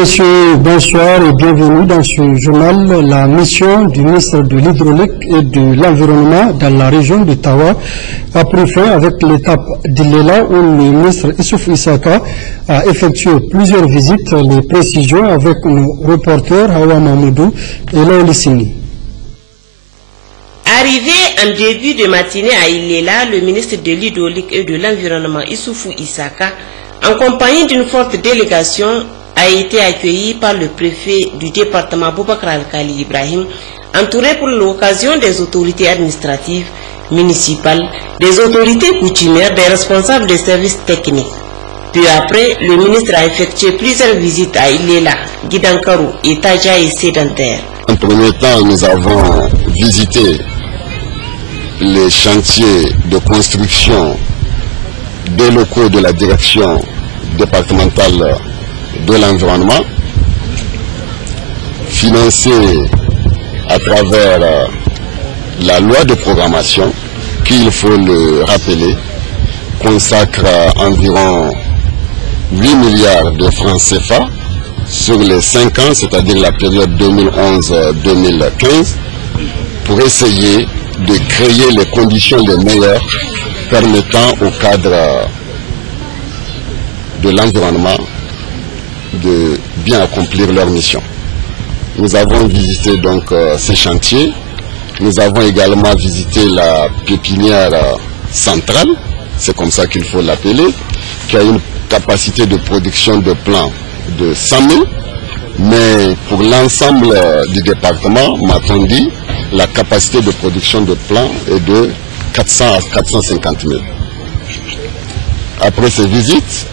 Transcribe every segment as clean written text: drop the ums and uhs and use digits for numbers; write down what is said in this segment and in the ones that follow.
messieurs, bonsoir et bienvenue dans ce journal. La mission du ministre de l'Hydraulique et de l'Environnement dans la région de Tawa a pris fin avec l'étape d'Ilela où le ministre Issoufou Issaka a effectué plusieurs visites. Les précisions avec nos reporters Hawa Mahmoudou et Laouli Sini. Arrivé en début de matinée à Ilela, le ministre de l'Hydraulique et de l'Environnement Issoufou Issaka, en compagnie d'une forte délégation, a été accueilli par le préfet du département Boubacar Al-Kali Ibrahim, entouré pour l'occasion des autorités administratives, municipales, des autorités coutumières, des responsables des services techniques. Puis après, le ministre a effectué plusieurs visites à Ilela, Gidankaru et Tajaye sédentaire. En premier temps, nous avons visité les chantiers de construction des locaux de la direction départementale de l'environnement, financés à travers la loi de programmation qui, il faut le rappeler, consacre environ 8 milliards de francs CFA sur les 5 ans, c'est-à-dire la période 2011-2015, pour essayer de créer les conditions les meilleures permettant au cadre de l'environnement de bien accomplir leur mission. Nous avons visité donc ces chantiers. Nous avons également visité la pépinière centrale, c'est comme ça qu'il faut l'appeler, qui a une capacité de production de plants de 100 000, mais pour l'ensemble du département, m'a-t-on dit, la capacité de production de plants est de 400 à 450 000. Après ces visites,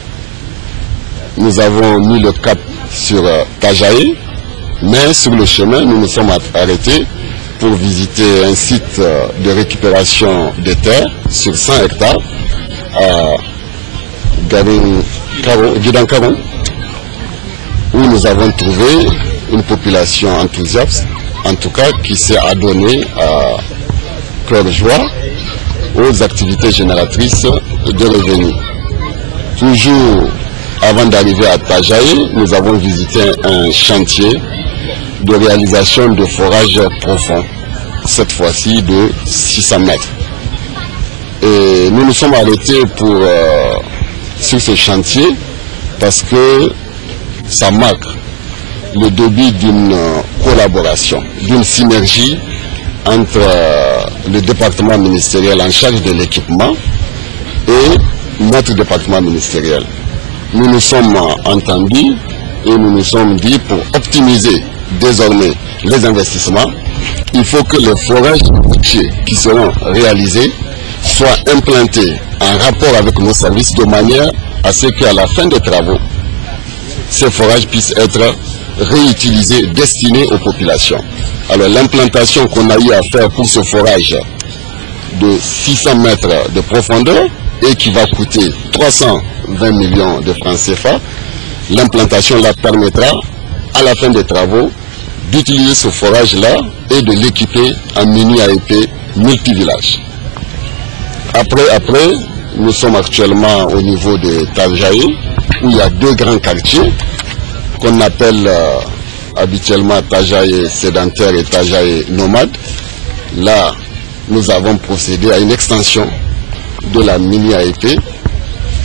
nous avons mis le cap sur Tajaye, mais sur le chemin, nous nous sommes arrêtés pour visiter un site de récupération des terres sur 100 hectares à Gidankaru, où nous avons trouvé une population enthousiaste, en tout cas qui s'est adonnée à cœur joie aux activités génératrices de revenus. Toujours avant d'arriver à Tajaye, nous avons visité un chantier de réalisation de forage profond, cette fois-ci de 600 mètres. Et nous nous sommes arrêtés sur ce chantier parce que ça marque le début d'une collaboration, d'une synergie entre le département ministériel en charge de l'équipement et notre département ministériel. Nous nous sommes entendus et nous nous sommes dit pour optimiser désormais les investissements, il faut que les forages routiers qui seront réalisés soient implantés en rapport avec nos services de manière à ce qu'à la fin des travaux, ces forages puissent être réutilisés, destinés aux populations. Alors l'implantation qu'on a eu à faire pour ce forage de 600 mètres de profondeur et qui va coûter 320 millions de francs CFA, l'implantation là permettra à la fin des travaux d'utiliser ce forage-là et de l'équiper en mini AEP multivillage. Après, nous sommes actuellement au niveau de Tajaye, où il y a deux grands quartiers qu'on appelle habituellement Tajaye sédentaire et Tajaye nomade. Là, nous avons procédé à une extension de la mini AEP et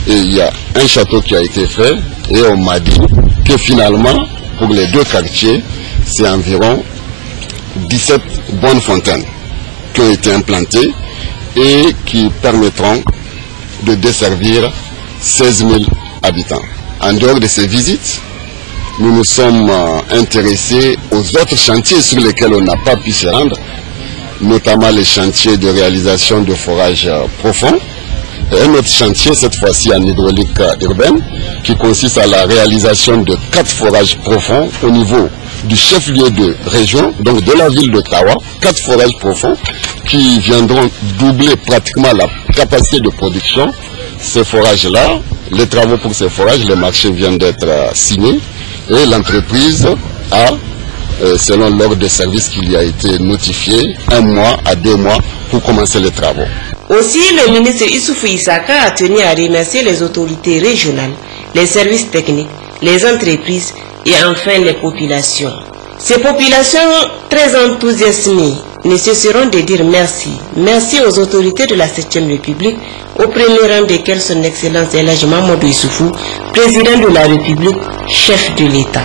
il y a un château qui a été fait et on m'a dit que finalement, pour les deux quartiers, c'est environ 17 bonnes fontaines qui ont été implantées et qui permettront de desservir 16 000 habitants. En dehors de ces visites, nous nous sommes intéressés aux autres chantiers sur lesquels on n'a pas pu se rendre, notamment les chantiers de réalisation de forages profonds. Et un autre chantier, cette fois-ci en hydraulique urbaine, qui consiste à la réalisation de 4 forages profonds au niveau du chef-lieu de région, donc de la ville de Tawa, 4 forages profonds qui viendront doubler pratiquement la capacité de production. Ces forages-là, les travaux pour ces forages, les marchés viennent d'être signés et l'entreprise a, selon l'ordre de service qui lui a été notifié, 1 mois à 2 mois pour commencer les travaux. Aussi, le ministre Issoufou Issaka a tenu à remercier les autorités régionales, les services techniques, les entreprises et enfin les populations. Ces populations très enthousiasmées ne cesseront de dire merci. Merci aux autorités de la 7e République, au premier rang desquelles son Excellence El Hadji Mahamadou Issoufou, président de la République, chef de l'État.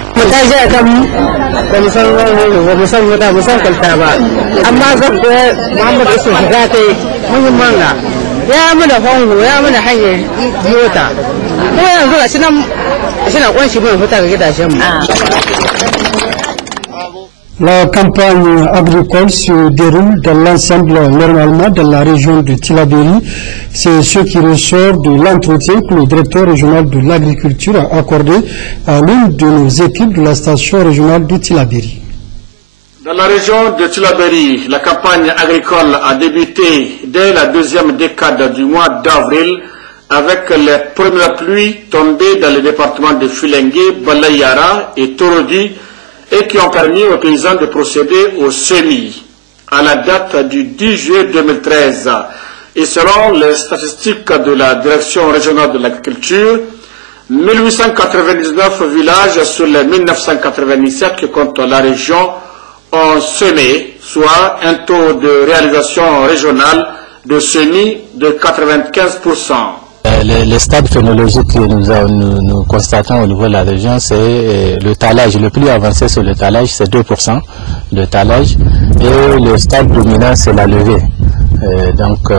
La campagne agricole se déroule dans l'ensemble normalement dans la région de Tillabéri. C'est ce qui ressort de l'entretien que le directeur régional de l'agriculture a accordé à l'une de nos équipes de la station régionale de Tillabéri. Dans la région de Tillabéri, la campagne agricole a débuté dès la deuxième décade du mois d'avril avec les premières pluies tombées dans les départements de Filengue, Balayara et Torodi, et qui ont permis aux paysans de procéder au semis. À la date du 10 juillet 2013, et selon les statistiques de la Direction régionale de l'agriculture, 1899 villages sur les 1997 que compte la région ont semé, soit un taux de réalisation régionale de semis de 95%. Les stades phénologiques que nous constatons au niveau de la région, c'est le talage. Le plus avancé sur le talage, c'est 2% de talage. Et le stade dominant, c'est la levée,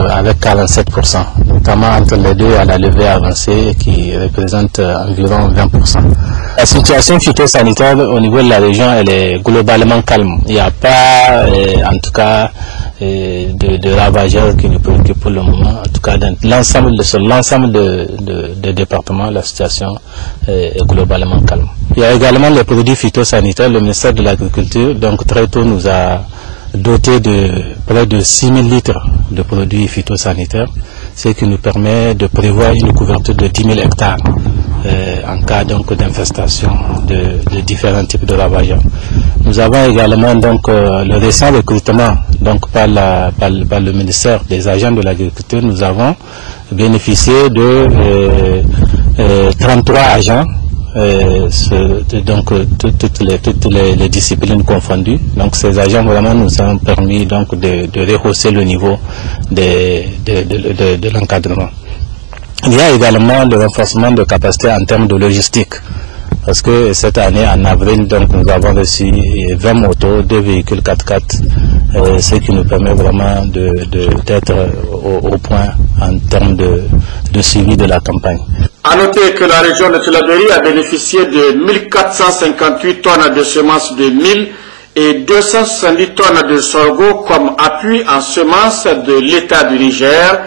avec 47%, notamment entre les deux à la levée avancée qui représente environ 20%. La situation phytosanitaire au niveau de la région, elle est globalement calme. Il n'y a pas, en tout cas, de ravageurs qui nous préoccupent pour le moment. En tout cas, sur l'ensemble des départements, la situation est globalement calme. Il y a également les produits phytosanitaires. Le ministère de l'Agriculture, donc très tôt, nous a doté de près de 6 000 litres de produits phytosanitaires, ce qui nous permet de prévoir une couverture de 10 000 hectares en cas d'infestation de différents types de ravageurs. Nous avons également le récent recrutement par le ministère des agents de l'agriculture. Nous avons bénéficié de 33 agents, toutes les disciplines confondues. Donc ces agents vraiment nous ont permis de rehausser le niveau de l'encadrement. Il y a également le renforcement de capacité en termes de logistique. Parce que cette année, en avril, nous avons reçu 20 motos, 2 véhicules 4x4, ce qui nous permet vraiment d'être au point en termes de suivi de la campagne. A noter que la région de Tillabéri a bénéficié de 1458 tonnes de semences de mil et 270 tonnes de sorgho comme appui en semences de l'État du Niger.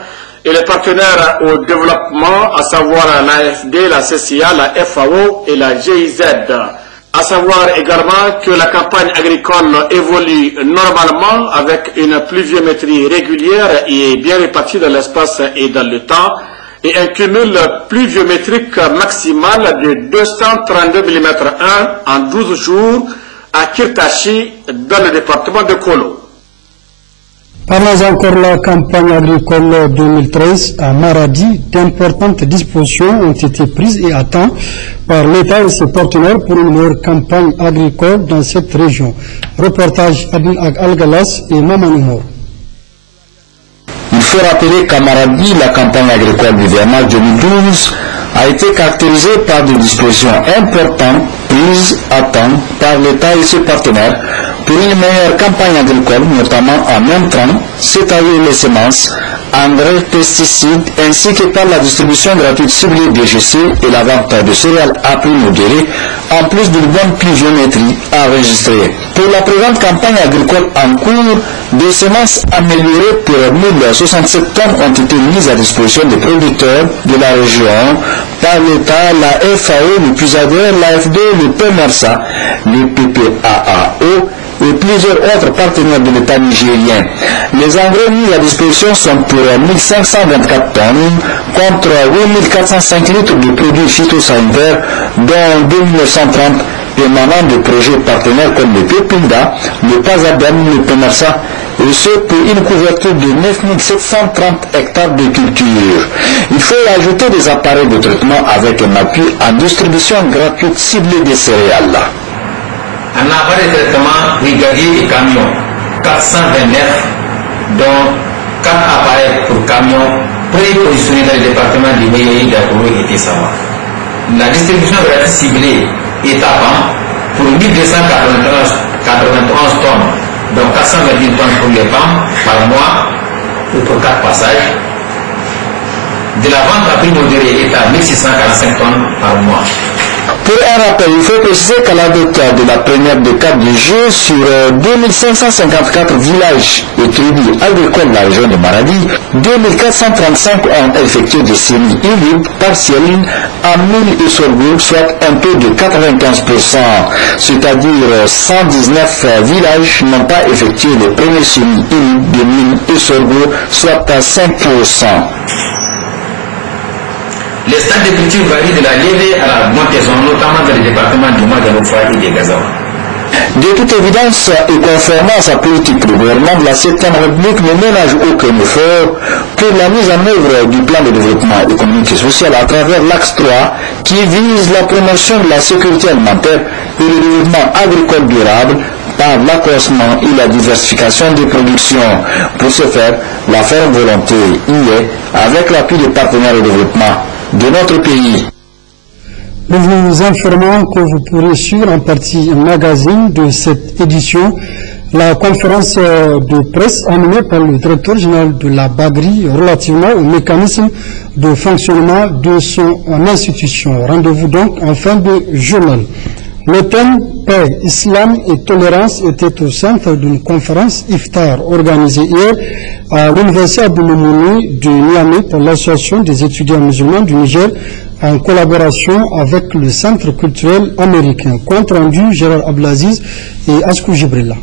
Et les partenaires au développement, à savoir l'AFD, la CCA, la FAO et la GIZ. À savoir également que la campagne agricole évolue normalement avec une pluviométrie régulière et bien répartie dans l'espace et dans le temps, et un cumul pluviométrique maximal de 232 mm en 12 jours à Kirtachi dans le département de Kolo. Parlons encore de la campagne agricole 2013 à Maradi. D'importantes dispositions ont été prises et à temps par l'État et ses partenaires pour une meilleure campagne agricole dans cette région. Reportage Adil Al-Galas et Mamanimo. Il faut rappeler qu'à Maradi, la campagne agricole d'hivernage 2012 a été caractérisée par des dispositions importantes prises à temps par l'État et ses partenaires pour une meilleure campagne agricole, notamment en intrants, c'est-à-dire les semences, engrais, pesticides, ainsi que par la distribution gratuite ciblée des GC et la vente de céréales à prix modéré, en plus d'une bonne pluviométrie enregistrée. Pour la présente campagne agricole en cours, des semences améliorées pour 1067 tonnes ont été mises à disposition des producteurs de la région par l'État, la FAO, le PUSADER, l'AFD, le PMERSA, le PPAAO et plusieurs autres partenaires de l'État nigérien. Les engrais mis à disposition sont pour 1524 tonnes contre 8405 litres de produits phytosanitaires, dont 2930 émanant de projets partenaires comme le PEPINDA, le PASADEM, le PEMERSA et ce pour une couverture de 9730 hectares de culture. Il faut ajouter des appareils de traitement avec un appui en distribution gratuite ciblée des céréales. Un appareil de traitement brigadier et camion, 429, dont 4 appareils pour camion prépositionnés dans le département du Meilleur d'Akoro et Tessawa. La distribution gratuite ciblée est à pour 1291 tonnes, donc 420 tonnes pour les pommes par mois ou pour 4 passages. De la vente à prix modéré est à 1645 tonnes par mois. Pour un rappel, il faut préciser qu'à la date de la première décade du jeu, sur 2554 villages et tribus agricoles de la région de Maradi, 2435 ont effectué des semis hybrides partiels à 1000 et sorgho, soit un taux de 95%, c'est-à-dire 119 villages n'ont pas effectué les premiers semis hybrides de 1000 et sorgho, soit à 5%. Les stades de culture varient de la levée à la montaison, notamment dans les départements du Magaloufa et des Gazawa. De toute évidence, et conformément à sa politique, le gouvernement de la 7e République ne ménage aucun effort pour la mise en œuvre du plan de développement économique et social à travers l'axe 3 qui vise la promotion de la sécurité alimentaire et le développement agricole durable par l'accroissement et la diversification des productions. Pour ce faire, la ferme volonté y est avec l'appui des partenaires au développement de notre pays. Nous vous informons que vous pourrez suivre en partie magazine de cette édition la conférence de presse animée par le directeur général de la Bagri relativement au mécanisme de fonctionnement de son institution. Rendez-vous donc en fin de journal. Le thème paix, islam et tolérance était au centre d'une conférence iftar organisée hier à l'université Abdouloumouni de Niamey par l'association des étudiants musulmans du Niger en collaboration avec le centre culturel américain. Compte rendu Gérard Ablaziz et Askou Jibrilla.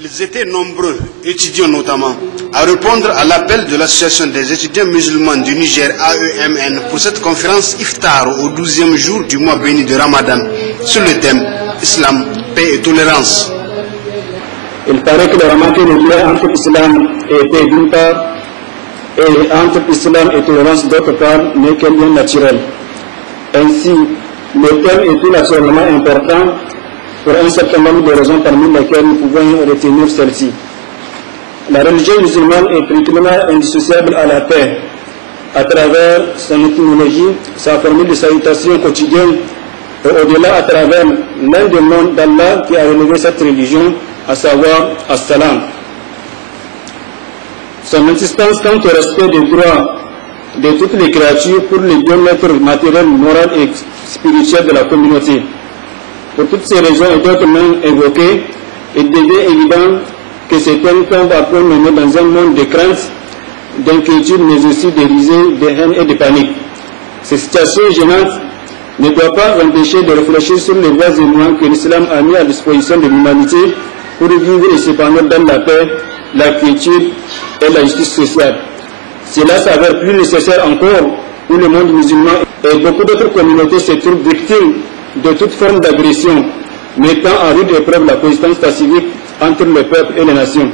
Ils étaient nombreux, étudiants notamment, à répondre à l'appel de l'association des étudiants musulmans du Niger, AEMN, pour cette conférence iftar au 12e jour du mois béni de Ramadan, sur le thème Islam, paix et tolérance. Il paraît que le Ramadan, le lien entre Islam et paix d'une part, et entre Islam et tolérance d'autre part, n'est qu'un lien naturel. Ainsi, le thème est tout naturellement important pour un certain nombre de raisons parmi lesquelles nous pouvons retenir celle-ci. La religion musulmane est strictement indissociable à la paix, à travers son étymologie, sa formule de salutation quotidienne, et au-delà à travers l'un des noms d'Allah qui a relevé cette religion, à savoir As-Salam. Son insistance quant au respect des droits de toutes les créatures pour le bien-être matériel, moral et spirituel de la communauté. Pour toutes ces raisons et d'autres même évoquées, il devient évident que ces thèmes tombent à point nommé dans un monde de crainte, d'inquiétude, mais aussi de risées, de haine et de panique. Ces situations gênantes ne doivent pas empêcher de réfléchir sur les voies et moyens que l'islam a mis à disposition de l'humanité pour vivre et s'épanouir dans la paix, la quiétude et la justice sociale. Cela s'avère plus nécessaire encore où le monde musulman et beaucoup d'autres communautés se trouvent victimes de toute forme d'agression, mettant en rude épreuve la coexistence pacifique entre le peuple et les nations.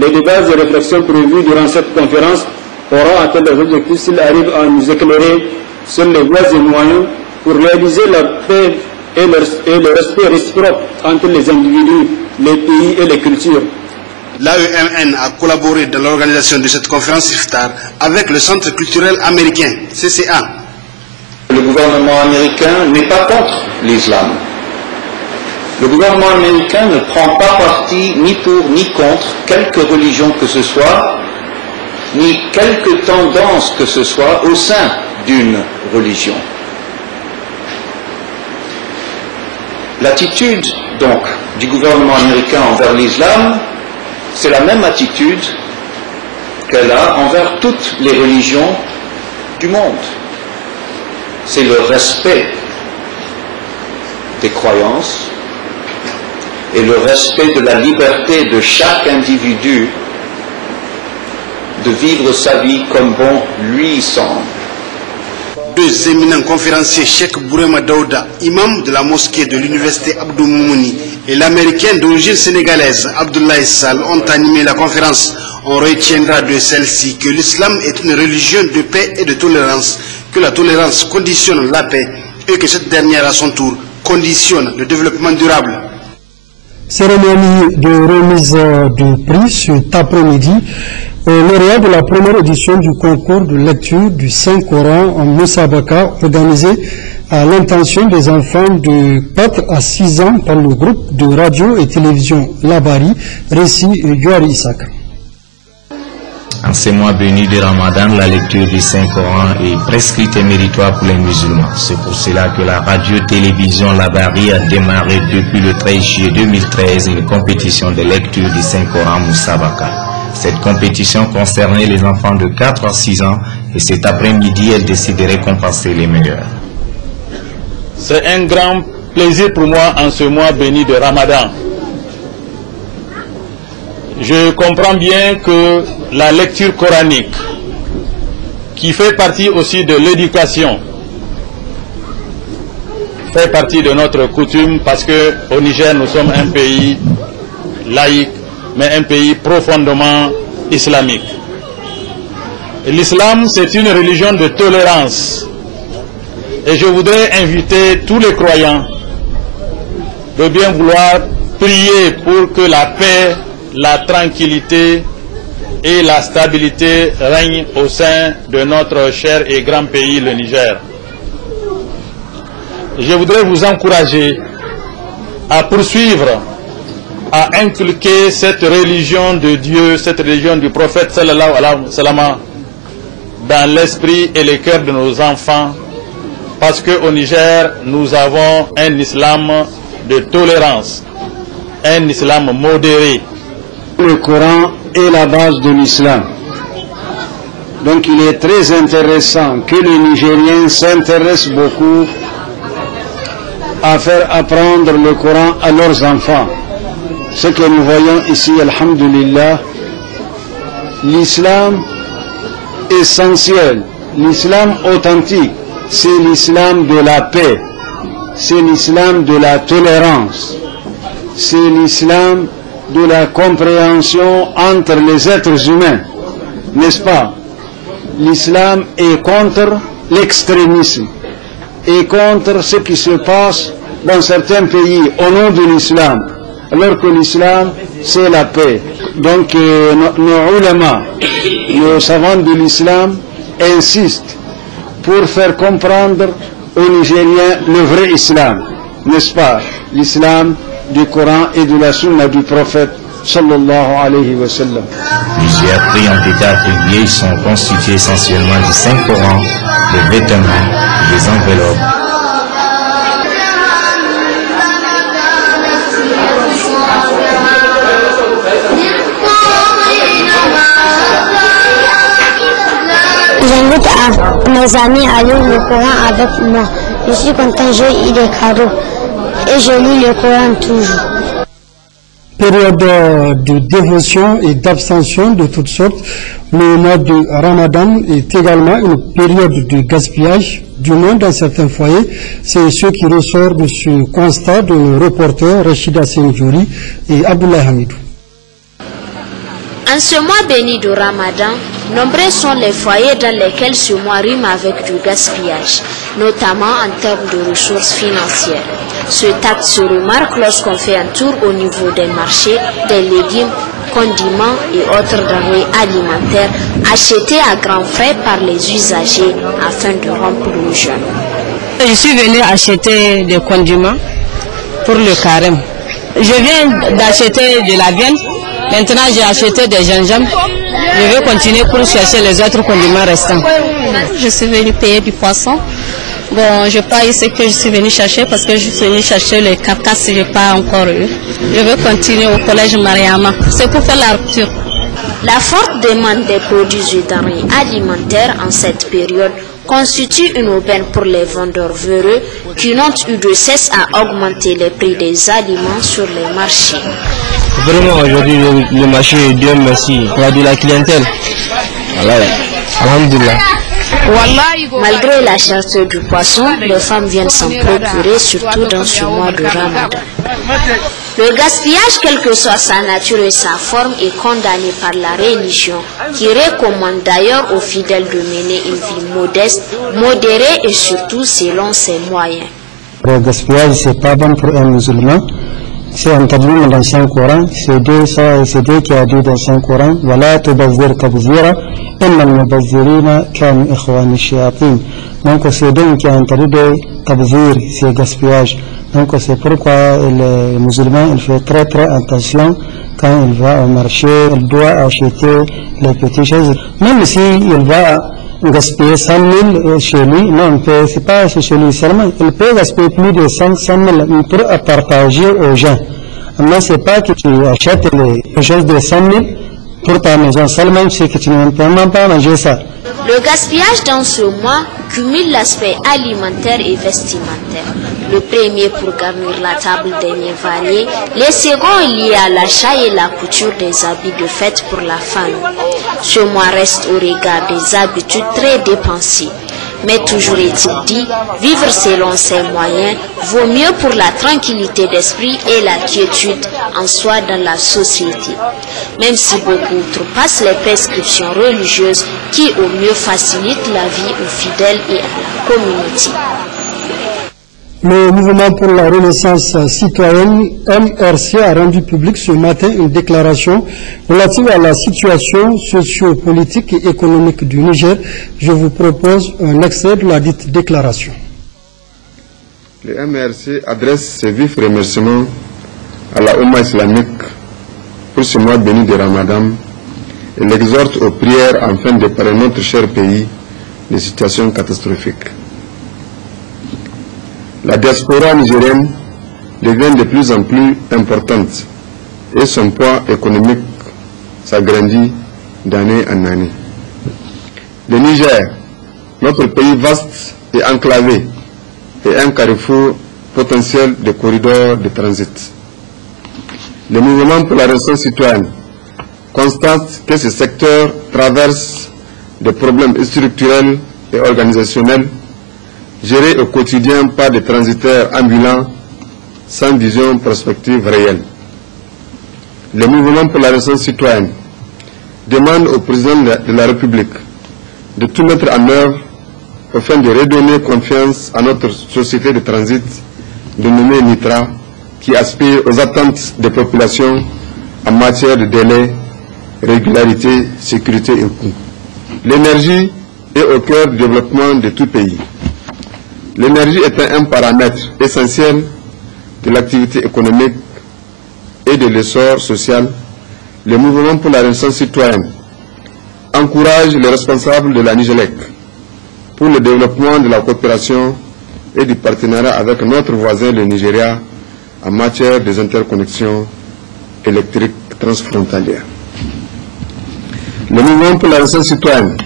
Les débats et réflexions prévus durant cette conférence auront atteint leurs objectifs s'ils arrivent à nous éclairer sur les voies et moyens pour réaliser la paix et le respect réciproque entre les individus, les pays et les cultures. L'AEMN a collaboré dans l'organisation de cette conférence iftar avec le Centre culturel américain, CCA. Le gouvernement américain n'est pas contre l'islam. Le gouvernement américain ne prend pas parti ni pour ni contre quelque religion que ce soit, ni quelque tendance que ce soit au sein d'une religion. L'attitude, donc, du gouvernement américain envers l'islam, c'est la même attitude qu'elle a envers toutes les religions du monde. C'est le respect des croyances et le respect de la liberté de chaque individu de vivre sa vie comme bon lui semble. deux éminents conférenciers, Cheikh Bourema Daouda, imam de la mosquée de l'université Abdou Moumouni, et l'américain d'origine sénégalaise Abdoulaye Sall ont animé la conférence. On retiendra de celle-ci que l'islam est une religion de paix et de tolérance, que la tolérance conditionne la paix et que cette dernière à son tour conditionne le développement durable. Cérémonie de remise de prix cet après-midi. Lauréat de la première édition du concours de lecture du Saint-Coran en Moussabaka, organisé à l'intention des enfants de 4 à 6 ans par le groupe de radio et télévision Labari, Récit et Yoari Isaka. En ces mois bénis de Ramadan, la lecture du Saint-Coran est prescrite et méritoire pour les musulmans. C'est pour cela que la radio-télévision Labari a démarré depuis le 13 juillet 2013 une compétition de lecture du Saint-Coran Moussabaka. Cette compétition concernait les enfants de 4 à 6 ans et cet après-midi, elle décide de récompenser les meilleurs. C'est un grand plaisir pour moi en ce mois béni de Ramadan. Je comprends bien que la lecture coranique, qui fait partie aussi de l'éducation, fait partie de notre coutume parce que au Niger, nous sommes un pays laïque, mais un pays profondément islamique. L'islam, c'est une religion de tolérance. Et je voudrais inviter tous les croyants de bien vouloir prier pour que la paix, la tranquillité et la stabilité règnent au sein de notre cher et grand pays, le Niger. Je voudrais vous encourager à poursuivre, à inculquer cette religion de Dieu, cette religion du prophète sallallahu alayhi wa sallam dans l'esprit et les cœurs de nos enfants, parce qu'au Niger, nous avons un islam de tolérance, un islam modéré. Le Coran est la base de l'islam. Donc il est très intéressant que les Nigériens s'intéressent beaucoup à faire apprendre le Coran à leurs enfants. Ce que nous voyons ici, alhamdulillah, l'islam essentiel, l'islam authentique, c'est l'islam de la paix, c'est l'islam de la tolérance, c'est l'islam de la compréhension entre les êtres humains, n'est-ce pas? L'islam est contre l'extrémisme et contre ce qui se passe dans certains pays au nom de l'islam, alors que l'islam c'est la paix. Donc nos ulama, nos savants de l'islam insistent pour faire comprendre aux Nigériens le vrai islam, n'est-ce pas? L'islam du Coran et de la sunna du prophète sallallahu alayhi wa sallam. Plusieurs prix ont été attribués, ils sont constitués essentiellement du Saint-Coran, des vêtements, des enveloppes. J'invite à mes amis à lire le Coran avec moi. Je suis content, j'ai eu des cadeaux et je lis le Coran toujours. Période de dévotion et d'abstention de toutes sortes, le mois de Ramadan est également une période de gaspillage, du moins dans certains foyers. C'est ce qui ressort de ce constat de nos reporters Rachida Senjouri et Abdoulaye Hamidou. En ce mois béni de Ramadan, nombreux sont les foyers dans lesquels ce mois rime avec du gaspillage, notamment en termes de ressources financières. Ce acte se remarque lorsqu'on fait un tour au niveau des marchés, des légumes, condiments et autres denrées alimentaires achetés à grands frais par les usagers afin de rompre le jeûne. Je suis venu acheter des condiments pour le carême. Je viens d'acheter de la viande. Maintenant, j'ai acheté des gingembre. Je vais continuer pour chercher les autres condiments restants. Je suis venu payer du poisson. Bon, je n'ai pas eu ce que je suis venu chercher parce que je suis venu chercher les carcasses, je n'ai pas encore eu. Je vais continuer au collège Mariama. C'est pour faire la rupture. La forte demande des produits et denrées alimentaires en cette période constitue une aubaine pour les vendeurs véreux qui n'ont eu de cesse à augmenter les prix des aliments sur les marchés. Vraiment, aujourd'hui, le marché, Dieu merci, il y a de la clientèle. Voilà. Alhamdulillah. Malgré la cherté du poisson, les femmes viennent s'en procurer, surtout dans ce mois de Ramadan. Le gaspillage, quelle que soit sa nature et sa forme, est condamné par la religion, qui recommande d'ailleurs aux fidèles de mener une vie modeste, modérée et surtout selon ses moyens. Le gaspillage, c'est pas bon pour un musulman. C'est interdit dans l'ancien Coran. C'est Dieu qui a dit dans l'ancien Coran, voilà, tubazir tabzira, inna al-mubazzirina kanu ikhwani shayatin. Donc c'est Dieu qui a interdit de tabzir, c'est gaspillage. Donc c'est pourquoi le musulman il fait très attention quand il va au marché, il doit acheter les petites choses. Même si il va gaspiller 100 000 chez lui, non, c'est pas chez lui seulement, il peut gaspiller plus de 100 000 pour partager aux gens. Mais c'est pas que tu achètes les choses de 100 000 pour ta maison seulement, c'est que tu ne peux même pas manger ça. Le gaspillage dans ce mois cumule l'aspect alimentaire et vestimentaire. Le premier pour garnir la table des mets variés, les seconds liés à l'achat et la couture des habits de fête pour la famille. Ce mois reste au regard des habitudes très dépensives. Mais toujours est-il dit, vivre selon ses moyens vaut mieux pour la tranquillité d'esprit et la quiétude en soi dans la société. Même si beaucoup outrepassent les prescriptions religieuses qui au mieux facilitent la vie aux fidèles et à la communauté. Le mouvement pour la renaissance citoyenne MRC a rendu public ce matin une déclaration relative à la situation socio-politique et économique du Niger. Je vous propose un extrait de la dite déclaration. Le MRC adresse ses vifs remerciements à la Oumma islamique pour ce mois béni de Ramadan et l'exhorte aux prières afin d'épargner notre cher pays des situations catastrophiques. La diaspora nigérienne devient de plus en plus importante et son poids économique s'agrandit d'année en année. Le Niger, notre pays vaste et enclavé, est un carrefour potentiel de corridors de transit. Le mouvement pour la renaissance citoyenne constate que ce secteur traverse des problèmes structurels et organisationnels gérés au quotidien par des transitaires ambulants sans vision prospective réelle. Le mouvement pour la renaissance citoyenne demande au président de la République de tout mettre en œuvre afin de redonner confiance à notre société de transit dénommée NITRA qui aspire aux attentes des populations en matière de délai, régularité, sécurité et coût. L'énergie est au cœur du développement de tout pays. L'énergie est un paramètre essentiel de l'activité économique et de l'essor social. Le mouvement pour la renaissance citoyenne encourage les responsables de la Nigélec pour le développement de la coopération et du partenariat avec notre voisin le Nigeria en matière des interconnexions électriques transfrontalières. Le mouvement pour la renaissance citoyenne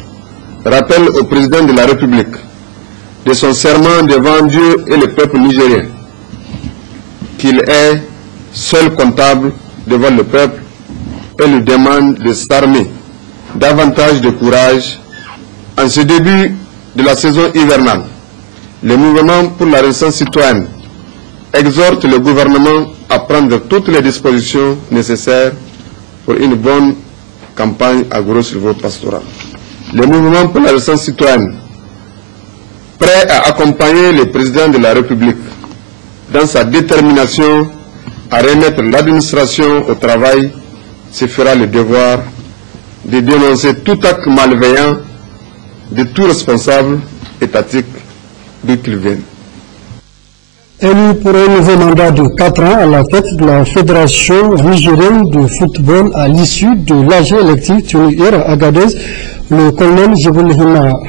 rappelle au président de la République de son serment devant Dieu et le peuple nigérien, qu'il est seul comptable devant le peuple et lui demande de s'armer davantage de courage en ce début de la saison hivernale. Le mouvement pour la renaissance citoyenne exhorte le gouvernement à prendre toutes les dispositions nécessaires pour une bonne campagne agro-silvopastorale. Le mouvement pour la renaissance citoyenne, prêt à accompagner le président de la République dans sa détermination à remettre l'administration au travail, se fera le devoir de dénoncer tout acte malveillant de tout responsable étatique d'où qu'il vienne. Élu pour un nouveau mandat de 4 ans à la tête de la Fédération nigérienne de football à l'issue de l'AG électif tenu hier à Agadez, le colonel Jibril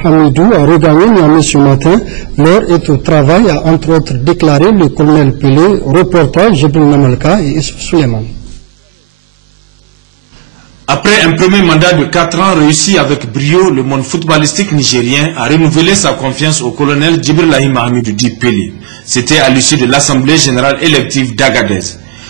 Hamidou a regagné Niamey ce matin. L'heure est au travail, a entre autres déclaré le colonel Pelé, reporter Jibril Namalka et Issou Suleiman. Après un premier mandat de 4 ans réussi avec brio, le monde footballistique nigérien a renouvelé sa confiance au colonel Jibril Hamidou dit Pelé. C'était à l'issue de l'Assemblée générale élective d'Agadez.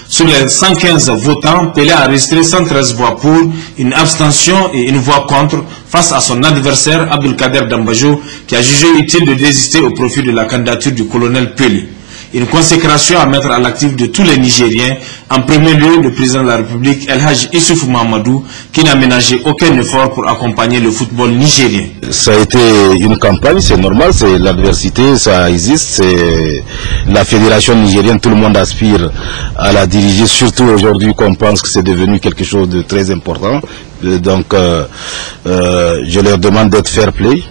Sur les 115 votants, Pelé a enregistré 113 voix pour, une abstention et une voix contre face à son adversaire Abdelkader Dambajo qui a jugé utile de désister au profit de la candidature du colonel Pelé. Une consécration à mettre à l'actif de tous les Nigériens, en premier lieu le président de la République El Hadj Issoufou Mahamadou, qui n'a ménagé aucun effort pour accompagner le football nigérien. Ça a été une campagne, c'est normal, c'est l'adversité, ça existe, c'est la fédération nigérienne, tout le monde aspire à la diriger, surtout aujourd'hui qu'on pense que c'est devenu quelque chose de très important. Donc je leur demande d'être fair play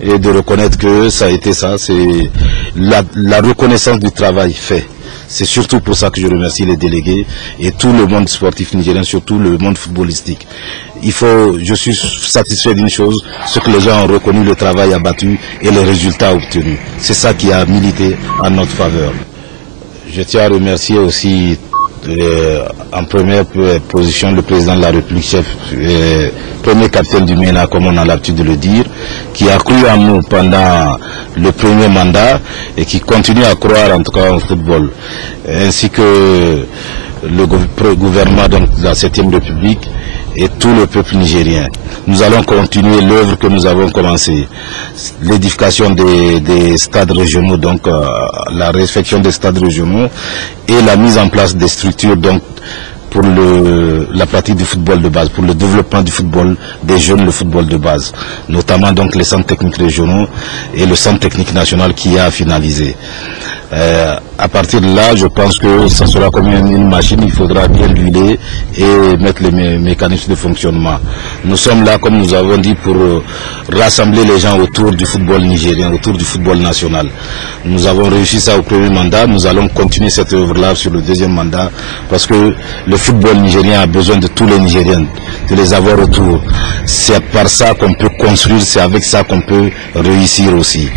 et de reconnaître que ça a été ça, c'est la reconnaissance du travail fait. C'est surtout pour ça que je remercie les délégués et tout le monde sportif nigérien, surtout le monde footballistique. Je suis satisfait d'une chose, ce que les gens ont reconnu, le travail abattu et les résultats obtenus. C'est ça qui a milité en notre faveur. Je tiens à remercier aussi en première position le président de la République, chef, premier capitaine du MENA, comme on a l'habitude de le dire, qui a cru en nous pendant le premier mandat et qui continue à croire en tout cas en football, ainsi que le gouvernement de la 7e République et tout le peuple nigérien. Nous allons continuer l'œuvre que nous avons commencée, l'édification des stades régionaux, donc la réfection des stades régionaux et la mise en place des structures donc pour la pratique du football de base, pour le développement du football des jeunes, le football de base, notamment donc les centres techniques régionaux et le centre technique national qui a finalisé. À partir de là, je pense que ça sera comme une machine, il faudra bien l'huiler et mettre les mécanismes de fonctionnement. Nous sommes là, comme nous avons dit, pour rassembler les gens autour du football nigérien, autour du football national. Nous avons réussi ça au premier mandat, nous allons continuer cette œuvre-là sur le deuxième mandat, parce que le football nigérien a besoin de tous les Nigériens, de les avoir autour. C'est par ça qu'on peut construire, c'est avec ça qu'on peut réussir aussi.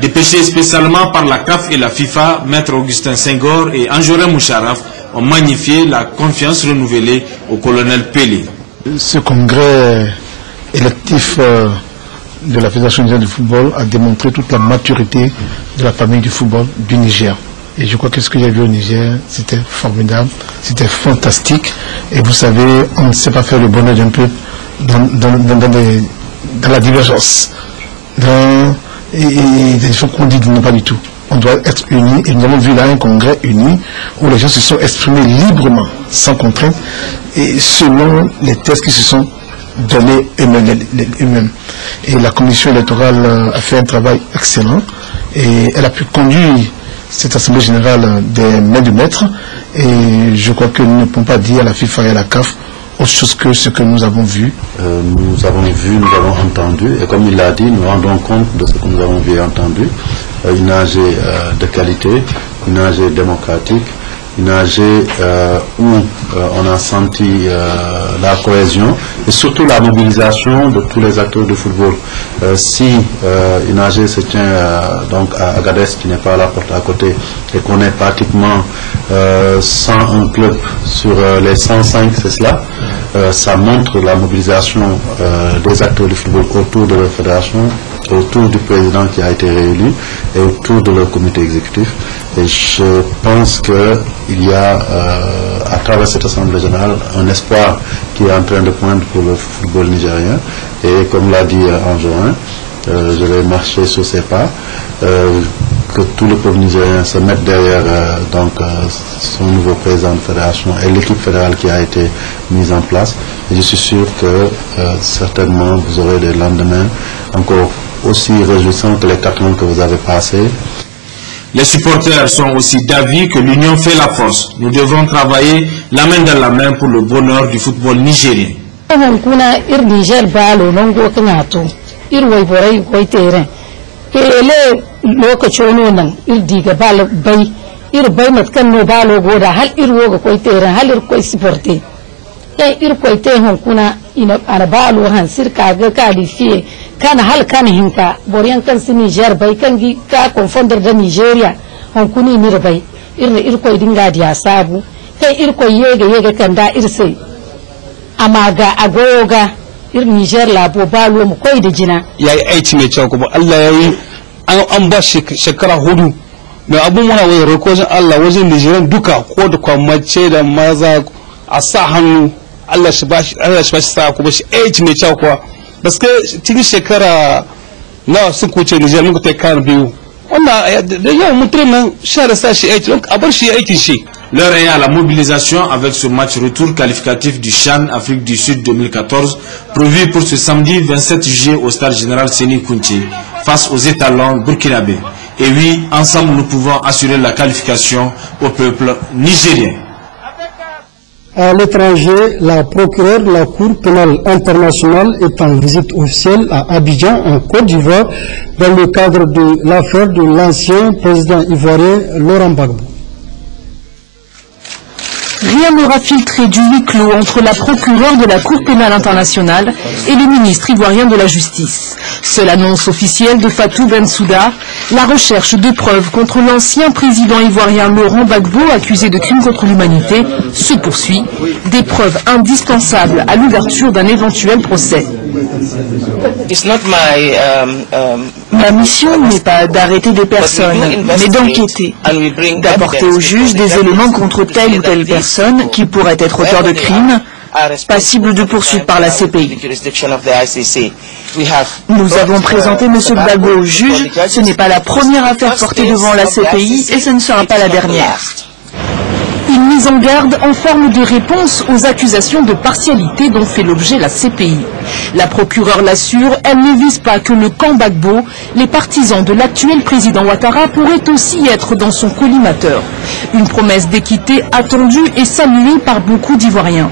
Dépêchés spécialement par la CAF et la FIFA, Maître Augustin Senghor et Anjorin Moucharaf ont magnifié la confiance renouvelée au colonel Pelé. Ce congrès électif de la Fédération nigérienne du football a démontré toute la maturité de la famille du football du Niger. Et je crois que ce que j'ai vu au Niger, c'était formidable, c'était fantastique. Et vous savez, on ne sait pas faire le bonheur d'un peuple dans la divergence. Et il faut qu'on dise non pas du tout. On doit être unis. Et nous avons vu là un congrès uni où les gens se sont exprimés librement, sans contrainte, et selon les tests qui se sont donnés eux-mêmes. Et la commission électorale a fait un travail excellent. Et elle a pu conduire cette assemblée générale des mains du maître. Et je crois que nous ne pouvons pas dire à la FIFA et à la CAF autre chose que ce que nous avons vu. Nous avons vu, nous avons entendu, et comme il l'a dit, nous rendons compte de ce que nous avons vu et entendu. Une AG de qualité, une AG démocratique, une AG où on a senti la cohésion et surtout la mobilisation de tous les acteurs du football. Si une AG se tient donc à Agadez, qui n'est pas à la porte à côté, et qu'on est pratiquement 101 clubs sur les 105, c'est cela, ça montre la mobilisation des acteurs du football autour de leur fédération, autour du président qui a été réélu et autour de leur comité exécutif. Et je pense qu'il y a à travers cette assemblée générale un espoir qui est en train de poindre pour le football nigérien. Et comme l'a dit Anjorin, je vais marcher sur ses pas, que tout le peuple nigérien se mette derrière son nouveau président de fédération et l'équipe fédérale qui a été mise en place. Et je suis sûr que certainement vous aurez des lendemains encore aussi réjouissants que les 4 ans que vous avez passés. Les supporters sont aussi d'avis que l'union fait la force. Nous devons travailler la main dans la main pour le bonheur du football nigérien. kana hal kan hinka boriyan kan si Niger bai kan gi ka confounder da Nigeria hon kuni mir bai irko dinga dia sabu kai irko yega kan da irse amaga agoga Niger labo balo mu koi da jina yayi aiki mai kyau kuma Allah yayi an ba shi shekara 4 mais abun muna wai roƙon Allah wajen Nigerian duka ko da kwa mace da maza a sa hannu Allah shi bashi sa kuma shi mai kyau kuwa baske cikin shekara nawa sun kuce Niger mun ta kan biyu wannan da yau mutum nan sha da sa shi donc a bar shi aikin shi. L'heure est à la mobilisation avec ce match retour qualificatif du CHAN Afrique du Sud 2014 prévu pour ce samedi 27 juillet au stade général Séni Kounti face aux étalons burkinabés. Et oui, ensemble nous pouvons assurer la qualification au peuple nigérien. À l'étranger, la procureure de la Cour pénale internationale est en visite officielle à Abidjan, en Côte d'Ivoire, dans le cadre de l'affaire de l'ancien président ivoirien Laurent Gbagbo. Rien n'aura filtré du huis clos entre la procureure de la Cour pénale internationale et le ministre ivoirien de la Justice. Seule annonce officielle de Fatou Bensouda, la recherche de preuves contre l'ancien président ivoirien Laurent Gbagbo, accusé de crimes contre l'humanité, se poursuit. Des preuves indispensables à l'ouverture d'un éventuel procès. Ma mission n'est pas d'arrêter des personnes, mais d'enquêter, d'apporter au juge des éléments contre telle ou telle personne qui pourrait être auteur de crimes, passible de poursuite par la CPI. Nous avons présenté M. Gbagbo au juge, ce n'est pas la première affaire portée devant la CPI et ce ne sera pas la dernière. Une mise en garde en forme de réponse aux accusations de partialité dont fait l'objet la CPI. La procureure l'assure, elle ne vise pas que le camp Gbagbo, les partisans de l'actuel président Ouattara pourraient aussi être dans son collimateur. Une promesse d'équité attendue et saluée par beaucoup d'Ivoiriens.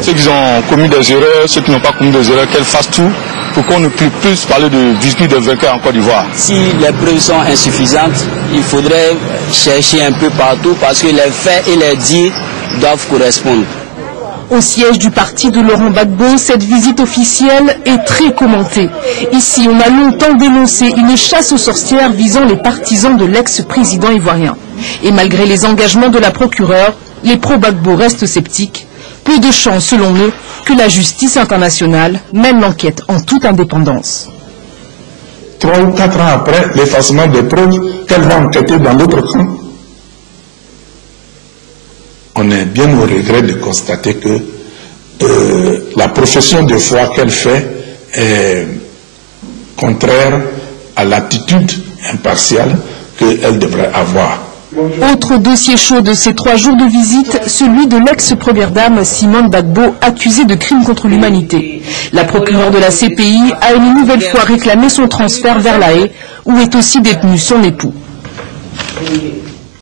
Ceux qui ont commis des erreurs, ceux qui n'ont pas commis des erreurs, qu'elles fassent tout pour qu'on ne puisse plus parler de victoire de vainqueur en Côte d'Ivoire. Si les preuves sont insuffisantes, il faudrait chercher un peu partout parce que les faits et les dires doivent correspondre. Au siège du parti de Laurent Gbagbo, cette visite officielle est très commentée. Ici, on a longtemps dénoncé une chasse aux sorcières visant les partisans de l'ex-président ivoirien. Et malgré les engagements de la procureure, les pro-Gbagbo restent sceptiques. Peu de chance, selon eux, que la justice internationale mène l'enquête en toute indépendance. 3 ou 4 ans après l'effacement des preuves, qu'elle va enquêter dans d'autres camps. On est bien au regret de constater que la profession de foi qu'elle fait est contraire à l'attitude impartiale qu'elle devrait avoir. Autre dossier chaud de ces 3 jours de visite, celui de l'ex-première dame Simone Gbagbo, accusée de crimes contre l'humanité. La procureure de la CPI a une nouvelle fois réclamé son transfert vers La Haye, où est aussi détenu son époux.